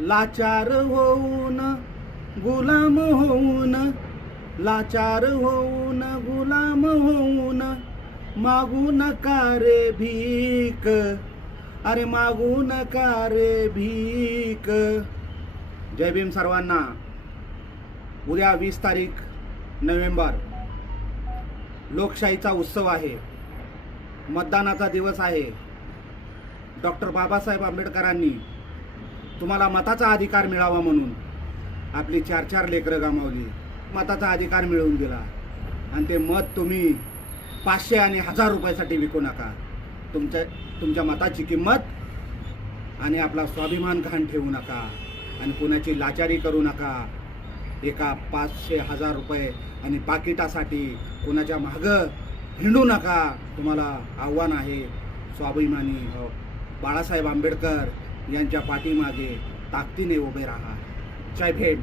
लाचार होऊन गुलाम होऊन, लाचार होऊन गुलाम होऊन, मागू नका रे भीक, अरे मागू नका रे भीक. जय भीम सर्वांना. उद्या 20 तारीख नोव्हेंबर लोकशाहीचा उत्सव आहे, मतदानाचा दिवस आहे. डॉक्टर बाबासाहेब आंबेडकरांनी तुम्हाला मताचा अधिकार मिळावा म्हणून आपली 4 लेकरं गमावली, मताचा अधिकार मिळवून दिला. आणि ते मत तुम्ही 500 आणि 1000 रुपयासाठी विकू नका. तुमच्या मताची किंमत आणि आपला स्वाभिमान घाण ठेवू नका आणि कुणाची लाचारी करू नका. एका 500 1000 रुपये आणि पाकिटासाठी कुणाच्या मागं हिंडू नका. तुम्हाला आव्हान आहे. स्वाभिमानी बाळासाहेब आंबेडकर यांच्या पाठीमागे ताकदीने उभे राहा. जय भीम.